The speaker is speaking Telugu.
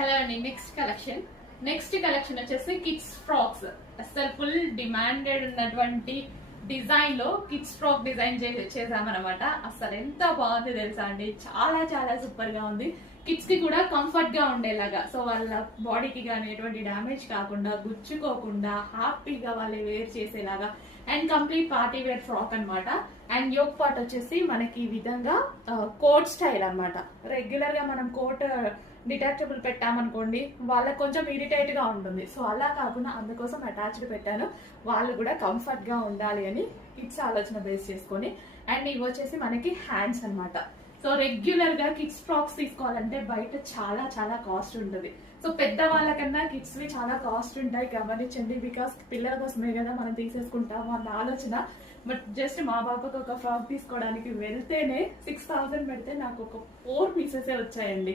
హలో అండి. నెక్స్ట్ కలెక్షన్ వచ్చేసి కిడ్స్ ఫ్రాక్స్. అసలు ఫుల్ డిమాండెడ్ ఉన్నటువంటి డిజైన్ లో కిడ్స్ ఫ్రాక్ డిజైన్ చేసామన్నమాట. అసలు ఎంత బాగుంది తెలుసా అండి, చాలా చాలా సూపర్ గా ఉంది. కిడ్స్ కి కూడా కంఫర్ట్ గా ఉండేలాగా, సో వాళ్ళ బాడీకి కానీ ఎటువంటి డ్యామేజ్ కాకుండా, గుచ్చుకోకుండా హ్యాపీగా వాళ్ళు వేర్ చేసేలాగా and complete party wear frock అన్నమాట. అండ్ యోక్ పార్ట్ వచ్చేసి మనకి ఈ విధంగా కోట్ స్టైల్ అన్నమాట. రెగ్యులర్ గా మనం కోట్ డిటాచబుల్ పెట్టామనుకోండి వాళ్ళకి కొంచెం ఇరిటేట్ గా ఉంటుంది, సో అలా కాకుండా అందుకోసం అటాచ్డ్ పెట్టాను. వాళ్ళు కూడా కంఫర్ట్ గా ఉండాలి అని కిడ్స్ ఆలోచన బేస్ చేసుకొని. అండ్ ఇవి వచ్చేసి మనకి హ్యాండ్స్ అన్నమాట. సో రెగ్యులర్ గా కిడ్స్ ఫ్రాక్స్ తీసుకోవాలంటే బయట చాలా చాలా కాస్ట్ ఉంటుంది. సో పెద్ద వాళ్ళకన్నా కిడ్స్ వి చాలా కాస్ట్ ఉంటాయి, గమనించండి. బికాస్ పిల్లల కోసమే కదా మనం తీసేసుకుంటాము అన్న ఆలోచన. బట్ జస్ట్ మా బాబాకి ఒక ఫ్రాక్ తీసుకోవడానికి వెళ్తేనే 6000 పెడితే నాకు ఒక 4 పీసెస్ వచ్చాయండి.